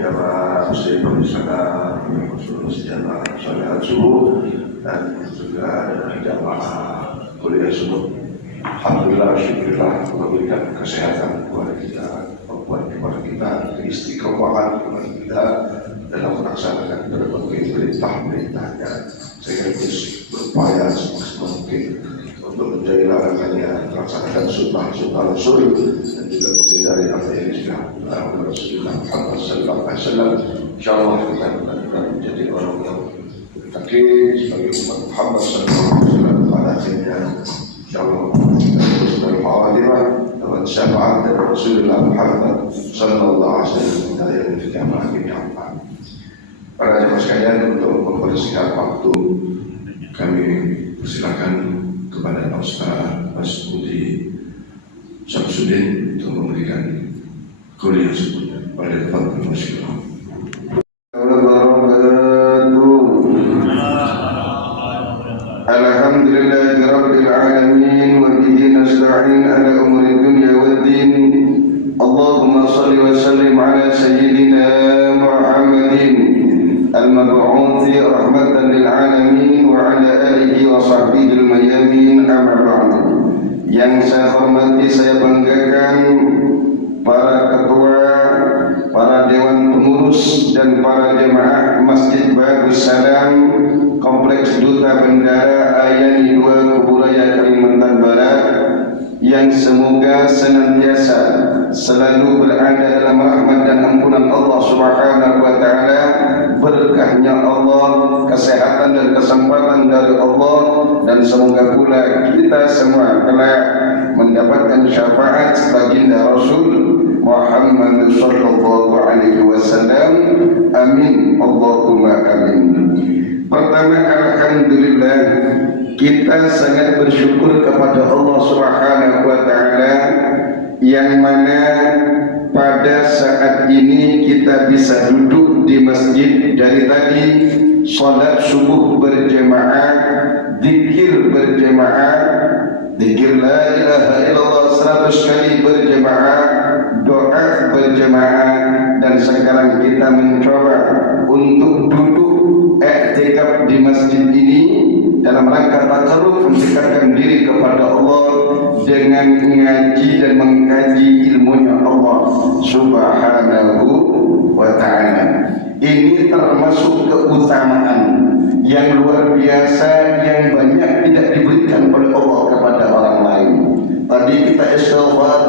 jamaah muslim bersama sejarah salat subuh dan juga jamaah kuliah subuh. Alhamdulillah, syukurlah memberikan kesehatan kepada kita, kepada kita, istiqomahan kepada kita dalam melaksanakan berbagai perintah-perintahnya, sehingga terus berupaya semaksimal mungkin untuk menjadi larangannya, melaksanakan sunnah Rasul dan juga menghindari apa yang disebutkan oleh Rasulullah Muhammad Sallallahu Alaihi Wasallam. Insyaallah kita akan menjadi orang yang bertakwa sebagai umat Muhammad Sallallahu Alaihi Wasallam pada akhirnya. Insyaallah kita terus berkhawatirah dengan syafaat dari Rasulullah Muhammad Sallallahu Alaihi Wasallam dari jamaah ini. Para jemaah sekalian, untuk mempersingkat waktu, kami persilakan kepada Ustaz Mas Budi Samsudin untuk memberikan kuliah sebutnya pada tempat masyarakat. Alhamdulillahirabbil alamin wa bihi nasta'in ala umuri dunya waddin. Allahumma shalli wa sallim ala sayyidina Muhammadin al-mab'uuthi rahmatan lil alamin wa ala alihi wa sahbihi al-mayamin, amma ba'du. Yang saya hormati, saya banggakan para ketua, para dewan pengurus dan para jemaah Masjid Bagus Salam Kompleks Duta Bendara Ayani 2 Kuburaya Kalimantan Barat, yang semoga senantiasa selalu berada dalam rahmat dan ampunan Allah Subhanahu wa taala, berkahnya Allah, kesehatan dan kesempatan dari Allah, dan semoga pula kita semua kelak mendapatkan syafaat baginda Rasul Muhammad sallallahu alaihi wasallam. Amin Allahumma amin. Pertama, alhamdulillah, kita sangat bersyukur kepada Allah Subhanahu wa taala yang mana pada saat ini kita bisa duduk di masjid dari tadi, salat subuh berjemaah, zikir berjemaah, zikir la ilaha illallah 100 kali berjemaah, doa berjemaah, dan sekarang kita mencoba untuk duduk i'tikaf di masjid ini dalam rangka takarruf, mendekatkan diri kepada Allah dengan mengaji dan mengkaji ilmunya Allah Subhanahu wa ta'ala. Ini termasuk keutamaan yang luar biasa yang banyak tidak diberikan oleh Allah kepada orang lain. Tadi kita istighfar,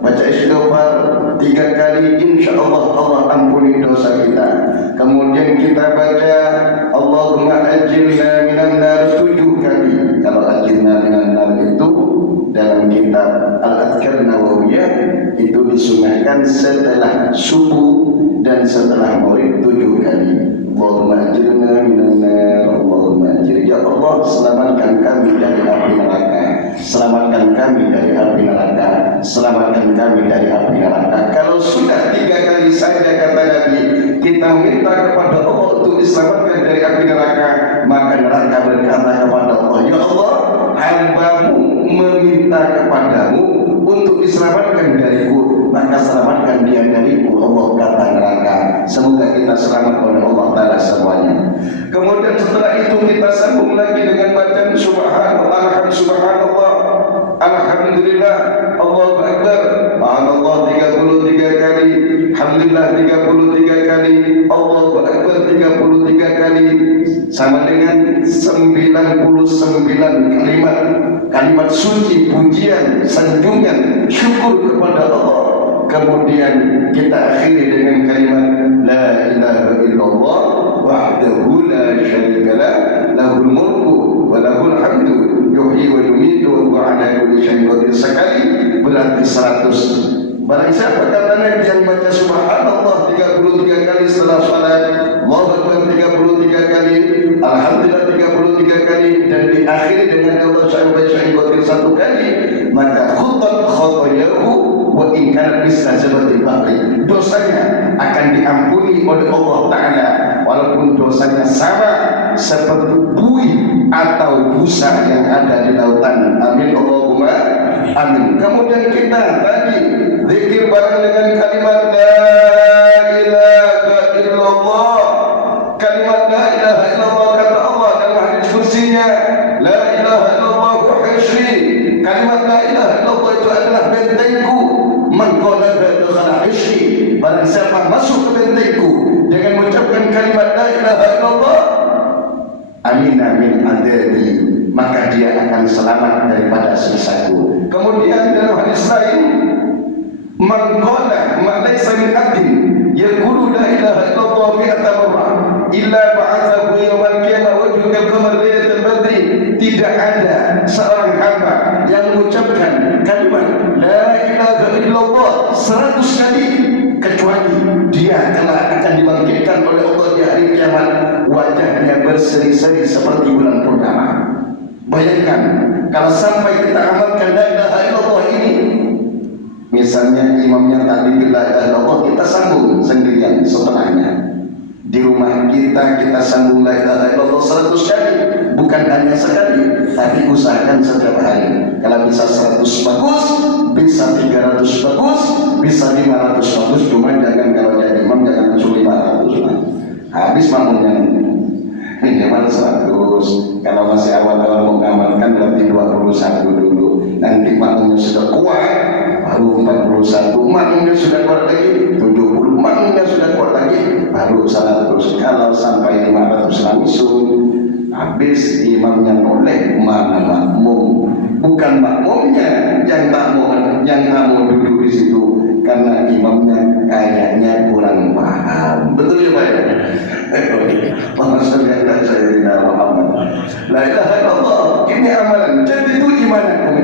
baca istighfar 3 kali, insya Allah Allah ampuni dosa kita. Kemudian kita baca Allahumma ajirna minan nar 7 kali. Kalau ajirna minan nar itu dalam kitab Al-Adhkar Nawawiyah itu disunahkan setelah subuh dan setelah maghrib 7 kali. Allahumma ajirna minan nar, Allahumma ajir. Ya Allah, selamatkan kami dari api neraka, selamatkan kami dari api neraka, selamatkan kami dari api neraka. Kalau sudah 3 kali saja kata Nabi, kita minta kepada Allah untuk diselamatkan dari api neraka, maka neraka berkata kepada Allah, ya Allah, hamba-Mu meminta kepadamu untuk diselamatkan dariku, maka selamatkan dia dariku. Allah kata neraka. Semoga kita selamat oleh Allah Ta'ala semuanya. Kemudian setelah itu kita sambung lagi dengan bacaan subhanallah, subhanallah, alhamdulillah, Allahu Akbar, subhanallah 33 kali, alhamdulillah 33 kali, Allahu Akbar 33 kali, sama dengan 99 kalimat suci, pujian, sanjungan, syukur kepada Allah. Kemudian kita akhiri dengan kalimat la ilaha illallah wahdahu la syarika lah, lahul mulku wa lahul hamdu yuhyi wa yumiitu wa huwa ala kulli syai'in qadir. Sekali berarti 100. Barang siapa kata Nabi yang baca subhanallah 33 kali setelah salat, Allahu Akbar 33 kali, alhamdulillah 33 kali, dan diakhiri dengan Allah syai'in qadir 1 kali, maka khutat khotoyahu wa in kana bisa seperti bahri, dosanya akan diampuni oleh Allah Ta'ala walaupun dosanya sama seperti buih atau busa yang ada di lautan. Amin Allahumma Amin. Kemudian kita tadi zikir bareng dengan kalimat la ilaha illallah. Kalimat la ilaha illallah kata Allah dalam hadis kursinya, la ilaha illallah hisri. Kalimat la ilaha illallah itu adalah bentengku. Man qala dakhala hisri. Barang siapa masuk ke bentengku dengan mengucapkan kalimat la ilaha illallah, amin amin adabi, maka dia akan selamat daripada sisaku. Kemudian dalam hadis lain, man qala ma laysa min abdin yaqulu la ilaha illallah mi'ata marrah illa ba'athahu yawmal qiyamah wajhu kal-qamar lailatul badri. Tidak ada seorang hamba yang mengucapkan kalimat la ilaha illallah 100 kali kecuali dia kelak akan dibangkitkan oleh Allah di hari kiamat, wajahnya berseri-seri seperti bulan purnama. Bayangkan kalau sampai kita amalkan la ilaha illallah ini, misalnya imamnya tadi la ilaha illallah, kita sambung sendirian setengahnya. Di rumah kita sambung la ilaha illallah 100 kali, bukan hanya sekali, tapi usahakan setiap hari. Kalau bisa 100 bagus, bisa 300 bagus, bisa 500 bagus. Cuma jangan kalau jadi imam jangan langsung 500 lah. Habis makmumnya minimal 100. Kalau masih awal-awal mau ngamalkan berarti 21 dulu. Nanti makmumnya sudah kuat, baru 41. Makmumnya sudah kuat lagi 70. Makmumnya sudah kuat lagi baru 100. Kalau sampai 500 langsung habis imamnya noleh, mana makmum? Bukan makmumnya yang tak mau duduk di situ, karena imamnya kayaknya kurang paham. Betul ya Pak? Maksudnya Sayyidina Muhammad. La ilaha illallah, ini amalan. Jadi itu imanku.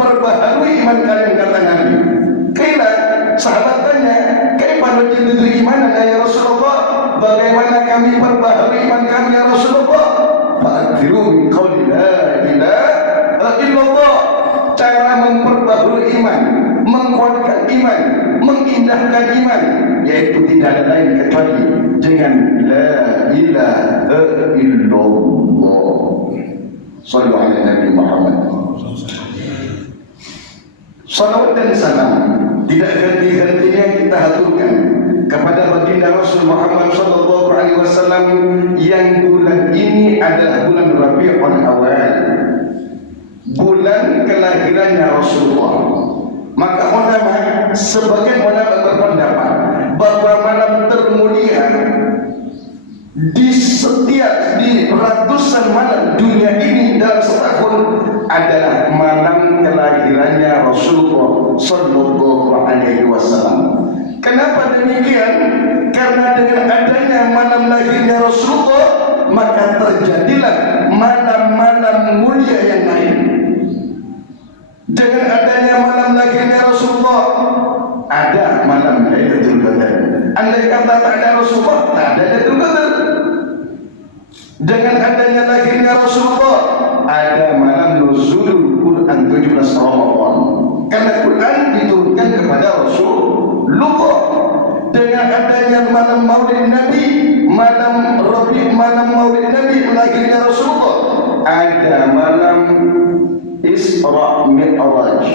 Perbaharui iman kalian, kata Nabi. Kira sahabat tanya, kaifa nujaddidu imanana ya Rasulullah? Bagaimana kami perbaharui iman kami ya Rasulullah? Fa'akhiru min qawli la ilaha illallah. Cara memperbaharui iman, menguatkan iman, mengindahkan iman, yaitu tidak ada lain kecuali dengan la ilaha illallah. Sallu ala Nabi Muhammad. Salawat dan salam tidak ganti-gantinya kita haturkan kepada baginda Rasul Muhammad sallallahu alaihi wasallam yang bulan ini adalah bulan Rabiul Awal, bulan kelahirannya Rasulullah. Maka ulama, sebagian ulama berpendapat bahwa malam termulia di ratusan malam dunia ini dalam setahun adalah malam kelahirannya Rasulullah sallallahu alaihi wasallam. Kenapa demikian? Karena dengan adanya malam lahirnya Rasulullah, maka terjadilah malam-malam mulia yang lain. Dengan adanya malam lahirnya Rasulullah, ada malam Lailatul Qadar. Andai kata tak ada Rasulullah, tak ada Lailatul Qadar. Dengan adanya lahirnya Rasulullah, ada malam nuzulul Quran 17 Ramadan. Karena Quran diturunkan kepada Rasulullah. Dengan adanya malam Maulid Nabi, malam Maulid Nabi lahirnya Rasulullah, ada malam Isra Mi'raj.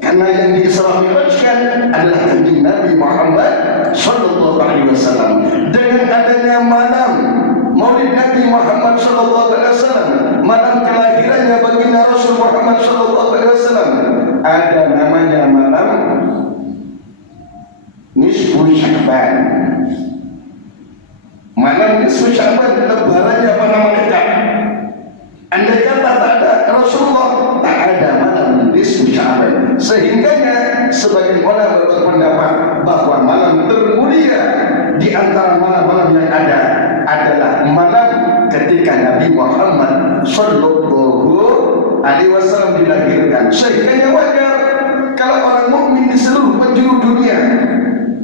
Karena yang di Isra Mi'rajkan adalah kanjeng Nabi Muhammad sallallahu alaihi wasallam. Dengan adanya malam Maulid Nabi Muhammad sallallahu alaihi wasallam, malam kelahirannya baginda Rasul Muhammad sallallahu alaihi wasallam, ada namanya malam Nisfu Sya'ban. Malam Nisfu Sya'ban lebarannya para malaikat. Andai kata tak ada Rasulullah, tak ada malam Nisfu Sya'ban. Sehingganya sebagian ulama berpendapat bahwa malam termulia di antara malam-malam yang ada adalah malam ketika Nabi Muhammad sallallahu alaihi wasallam dilahirkan. Sehingganya wajar kalau orang mukmin di seluruh penjuru dunia,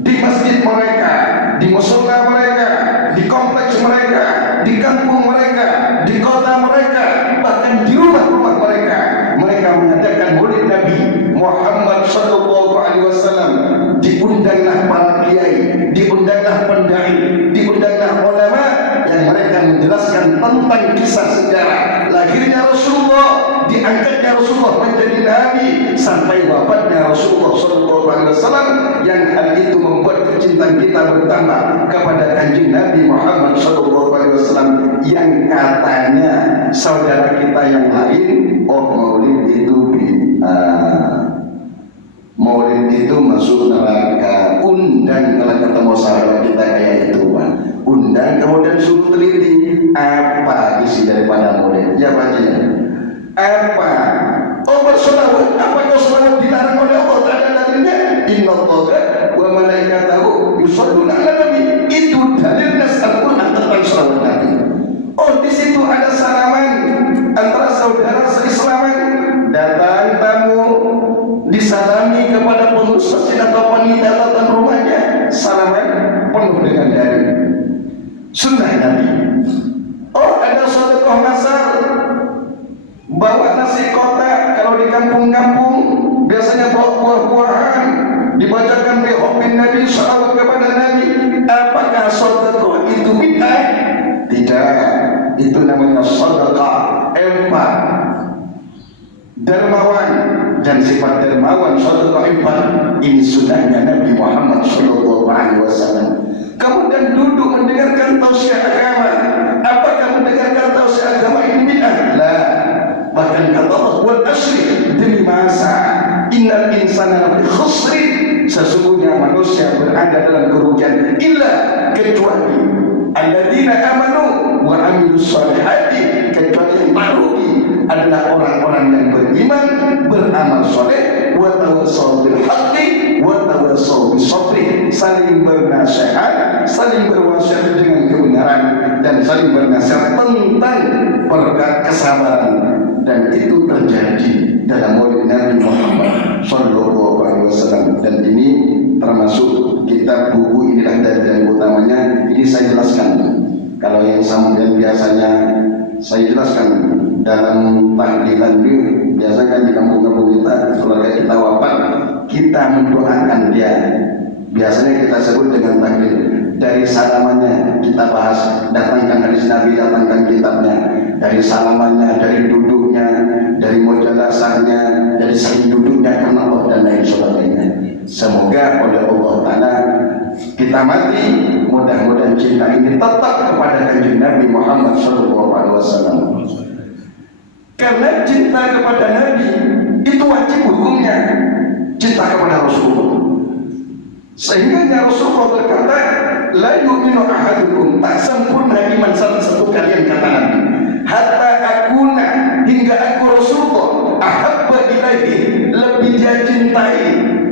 di masjid mereka, di mushola mereka, di kompleks mereka, di kampung mereka, di kota mereka, bahkan di rumah-rumah mereka, mereka mengadakan Maulid Nabi Muhammad sallallahu alaihi wasallam. Diundanglah para kiai, diundanglah pendai, diundanglah ulama yang mereka menjelaskan tentang kisah sejarah lahirnya Rasulullah diangkatnya Rasulullah menjadi nabi sampai wafatnya Rasulullah sallallahu alaihi wasallam, yang hal itu membuat kecintaan kita bertambah kepada kanjeng Nabi Muhammad sallallahu alaihi wasallam, yang katanya saudara kita yang lain, oh maulid itu maulid itu masuk neraka. Undang kalau ketemu sahabat kita kayak itu, Pak. Undang kemudian suruh teliti apa isi daripada maulid. Ya baca ya. Apa? Oh bersolawat. Apakah solawat dilarang oleh Allah? Tak ada dalilnya. Inna Allah wa malaikatahu yusholluna ala nabi. Itu dalil nas Al-Quran tentang solawat Nabi. Oh di situ ada salaman antara saudara seislaman. Datang tamu disalami kepada pengurus masjid atau panitia datang rumahnya, salaman penuh dengan dari sunnah Nabi. Oh ada sedekah masal, bawa nasi kotak. Kalau di kampung-kampung biasanya bawa buah-buahan, dibacakan bihobin Nabi, salawat kepada Nabi. Apakah sedekah itu bid'ah? Tidak, itu namanya sedekah empah, dermawan, dan sifat dermawan sedekah infak ini sunnahnya Nabi Muhammad sallallahu alaihi wasallam. Kemudian duduk mendengarkan tausiah agama. Apakah mendengarkan tausiah agama ini bid'ah? La. Bahkan kata Allah wal asri, demi masa, innal insana lafi khusrin, sesungguhnya manusia berada dalam kerugian, illa kecuali alladzina amanu wa amilus solihati, kecuali yang merugi adalah orang-orang yang beriman, beramal soleh, wa tawassaw bil haqqi wa tawassaw bis sabri, saling bernasihat, saling berwasiat dengan kebenaran, dan saling bernasihat tentang kesabaran. Dan itu terjadi dalam maulid Nabi Muhammad sallallahu alaihi wasallam. Dan ini termasuk kitab buku inilah dari utamanya. Ini saya jelaskan. Kalau yang sampai biasanya saya jelaskan dalam tahlilan itu, biasanya di kampung-kampung kita keluarga kita wafat, kita mendoakan dia. Biasanya kita sebut dengan tahlil. Dari salamannya kita bahas, datangkan hadis Nabi, datangkan kitabnya. Dari salamannya, dari duduknya, dari mujalasahnya, dari sering duduknya karena Allah dan lain sebagainya. Semoga oleh Allah Ta'ala kita mati, mudah-mudahan cinta ini tetap kepada kanjeng Nabi Muhammad SAW. Karena cinta kepada Nabi itu wajib hukumnya, cinta kepada Rasulullah. Sehingga Rasulullah berkata, la yu'minu ahadukum, tak sempurna iman salah satu kalian, kata Nabi, hatta akuna, hingga aku Rasulullah ahabba ilaihi, lebih dia cintai,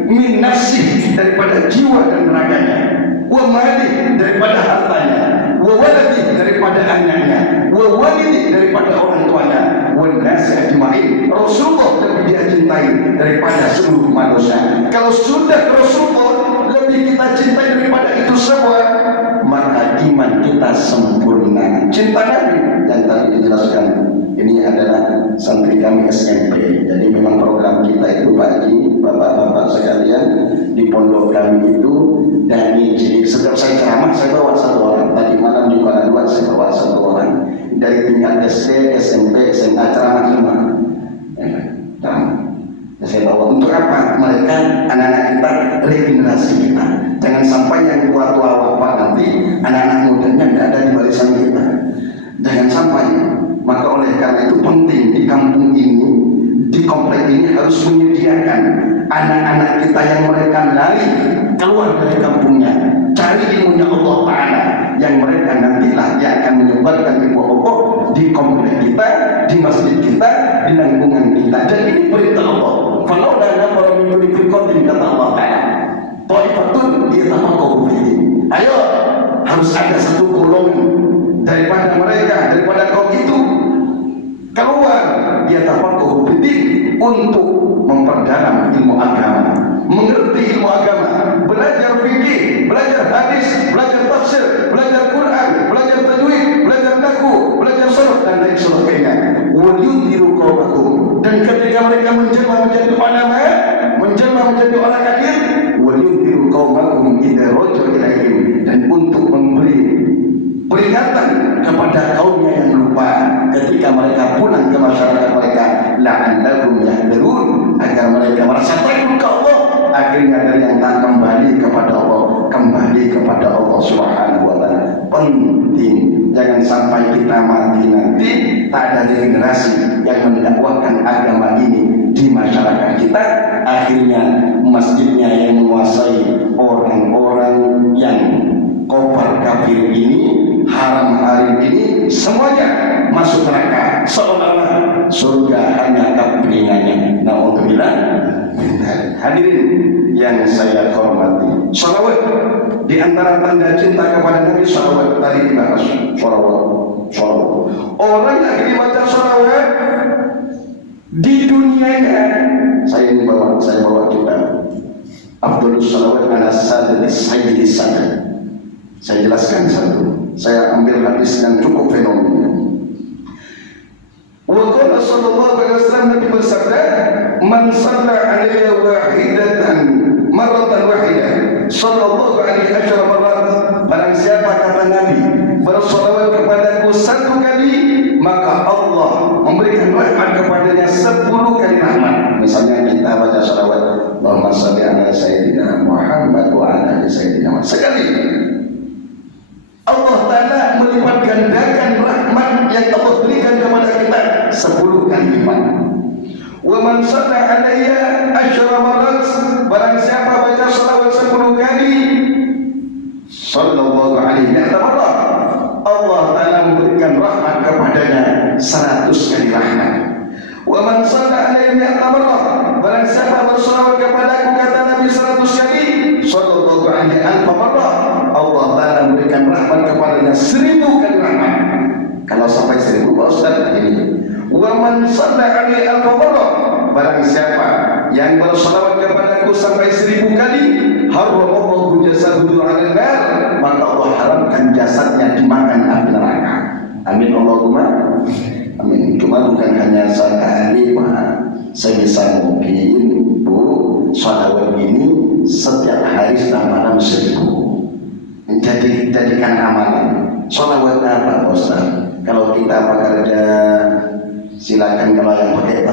min nafsi, daripada jiwa dan raganya, wa mali, daripada hartanya, wa waladi, daripada anaknya, wa walidi, daripada orang tuanya, wa nasi ajma'in. Rasulullah lebih dia cintai daripada seluruh manusia. Kalau sudah Rasulullah lebih kita cintai daripada itu semua, maka iman kita sempurna. Cinta Nabi yang tadi dijelaskan ini adalah santri kami SMP. Jadi memang program kita itu bagi bapak-bapak sekalian di pondok kami itu. Dan jadi setiap saya ceramah saya bawa satu orang. Tadi malam di Kuala Luar saya bawa satu orang dari tingkat SD, SMP, SMA, ceramah semua. Saya bawa untuk apa? Mereka anak-anak kita, regenerasi kita. Jangan sampai yang tua-tua wafat nanti anak-anak mudanya tidak ada di barisan kita. Jangan sampai. Maka oleh karena itu penting di kampung ini, di komplek ini harus menyediakan anak-anak kita yang mereka lari keluar dari kampungnya, cari ilmunya Allah Ta'ala, yang mereka nantilah yang akan menyebarkan ilmu Allah di komplek kita, di masjid kita, di lingkungan kita. Dan ini perintah Allah. Kalau ada orang yang berikut kata Allah Ta'ala, Ta'ifatun yatafaqahu fiddin. Ayo, harus ada satu golongan daripada mereka, daripada kaum itu keluar yatafaqahu fiddin, untuk memperdalam ilmu agama, mengerti ilmu agama, belajar fikih, belajar hadis, belajar tafsir, belajar Quran, belajar tajwid, belajar nahwu, belajar sharh dan lain sebagainya. Wa yunziru qaumakum, dan ketika mereka menjelma menjadi ulama, menjelma menjadi orang alim, wa yunziru qaumakum idza raja'u ilaihim, dan untuk memberi peringatan kepada kaumnya yang lupa ketika mereka pulang ke masyarakat mereka, la Allah Subhanahu wa taala. Penting, jangan sampai kita mati nanti tak ada generasi yang mendakwahkan agama ini di masyarakat kita. Akhirnya masjidnya yang menguasai orang-orang yang kafir kafir ini, haram harim ini, semuanya masuk neraka, seolah-olah surga hanya kepentingannya. Na'udzubillah. Hadirin yang saya hormati, salawat di antara tanda cinta kepada Nabi, salawat. Tadi kita bahas salawat. Orang yang dibaca salawat di dunianya, saya bawa kita Abdul Salawat ala Sayyidina Sayyidina Sayyid. Saya jelaskan satu. Saya ambil hadis yang cukup fenomenal. Wa qala sallallahu alaihi wasallam, Nabi bersabda, "Man shalla 'alayya wahidatan marratan wahidah, sallallahu alaihi asyara marrat." Barang siapa, kata Nabi, bersolawat kepadaku satu kali, maka Allah memberikan rahmat kepadanya 10 kali rahmat. Misalnya kita baca salawat, Allahumma shalli ala Sayyidina Muhammad wa ala ali Sayyidina Muhammad, sekali, Allah Ta'ala melipat gandakan rahmat yang Allah berikan kepada kita 10 kali lipat. Wa man shalla alayya asyara marrat, barang siapa baca salawat 10 kali, sallallahu alaihi wasallam, Allah Ta'ala memberikan rahmat kepadanya 100 kali rahmat. Wa man shalla alayya marrat, barang siapa bersalawat kepadaku, kata Nabi, 100 kali, sallallahu alaihi wasallam, Allah Ta'ala memberikan rahmat kepadanya 1000 kali rahmat. Kalau sampai 1000, Pak Ustaz, ini. Wa man shalla alaihi al-marrat, barang siapa yang bersalawat kepadaku sampai 1000 kali, haramallahu jasadahu 'alan nar, maka Allah haramkan jasadnya dimakan api neraka. Amin Allahumma amin. Cuma bukan hanya sekali, Pak. Sebisa mungkin, Bu, salawat ini setiap hari dan malam 1000. Jadikan amalan. Salawat apa, Ustaz? Kalau kita bekerja, silakan. Kalau yang pakai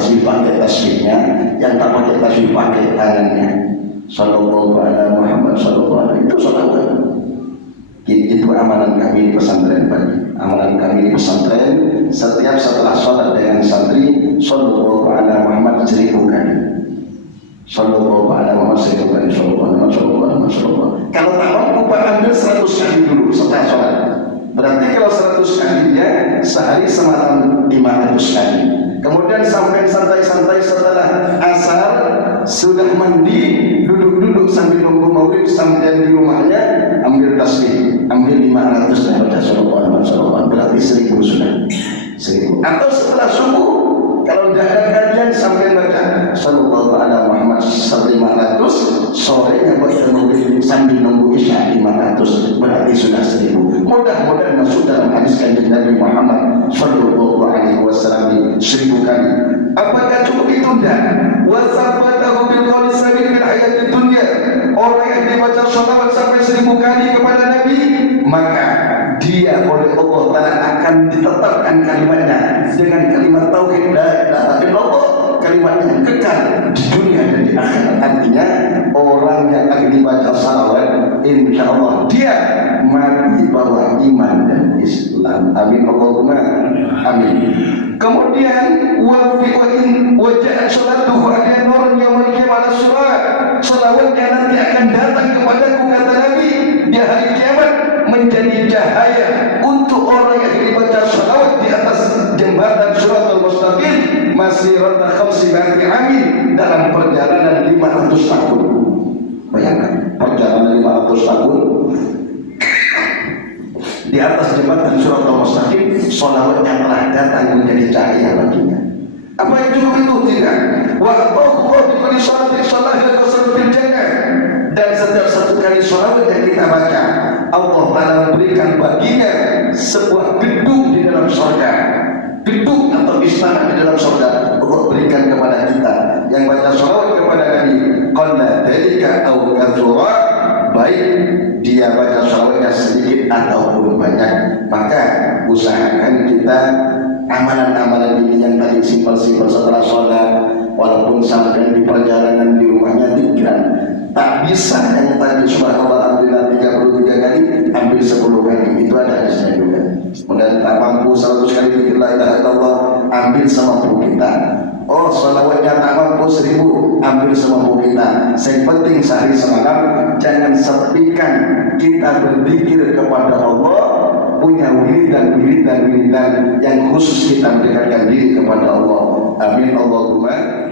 tasbihnya, yang tak pakai tasbih pakai tangannya. Sallallahu alaihi Muhammad sallallahu alaihi, itu salawat. Itu amalan kami di pesantren pagi. Amalan kami di pesantren, setiap setelah sholat dengan santri, sallallahu alaihi Muhammad 1000 kali. Sallallahu alaihi Muhammad 1000 kali. Sallallahu alaihi wasallam. Kalau tak mampu, Pak, ambil 100 kali dulu setelah sholat. Berarti kalau 100 kali, ya sehari semalam 500 kali. Kemudian sampai santai-santai setelah asar, sudah mandi, duduk-duduk sambil nunggu maghrib, sampai di rumahnya, ambil tasbih, ambil 500 dan baca sallallahu alaihi wasallam, berarti 1000 sudah. 1000. Atau setelah subuh, kalau tidak ada kajian, sampai baca sallallahu alaihi Muhammad 500, sorenya baca maghrib sambil nunggu isya 500, berarti sudah 1000. Mudah-mudahan masuk dalam hadis kanjeng Nabi Muhammad sallallahu alaihi wasallam 1000 kali. Apakah cukup itu? Tidak. Wa sabatahu bil qawli sabil fil hayatid dunya. Orang yang dibaca salawat sampai 1000 kali kepada Nabi, maka dia oleh Allah Ta'ala akan ditetapkan kalimatnya dengan kalimat tauhid, la ilaha illallah, kalimat yang kekal di dunia dan di akhirat. Artinya orang yang akan dibaca salawat, insya Allah dia mati bawa iman dan Islam. Amin Allahumma amin. Kemudian wajah salatuhu ala nur yaumil qiyamah surat, salawatnya nanti akan datang kepadaku, kata Nabi, di hari kiamat menjadi cahaya untuk orang yang dibaca salawat di atas jembatan Shiratal Mustaqim masirata 500 amin, dalam perjalanan 500 tahun. Bayangkan, perjalanan 500 tahun di atas jembatan Shiratal Mustaqim, salawat yang telah datang menjadi cahaya baginya. Apa yang cukup itu? Tidak. Wa Allah bi kulli salatin salatin fil jannah, dan setiap satu kali salawat yang kita baca, Allah Ta'ala memberikan baginya sebuah gedung di dalam surga, gedung atau istana di dalam surga. Allah berikan kepada kita yang baca salawat kepada Nabi, qalla dalika aw katsura, baik dia baca salawatnya sedikit ataupun banyak. Maka usahakan kita amalan-amalan ini yang tadi simpel-simpel setelah sholat, walaupun sampai di perjalanan di rumahnya dikira tak bisa yang tadi subhanallah alhamdulillah 33 kali, ambil 10 kali. Itu ada hadisnya juga. Kemudian tak mampu 100 kali zikir la ilaha illallah, ambil semampu kita. Oh, sholawatnya tak mampu 1000, ambil semampu kita. Yang penting sehari semalam jangan sepikan kita berzikir kepada Allah, punya wiridan yang khusus kita mendekatkan diri kepada Allah. Amin Allahumma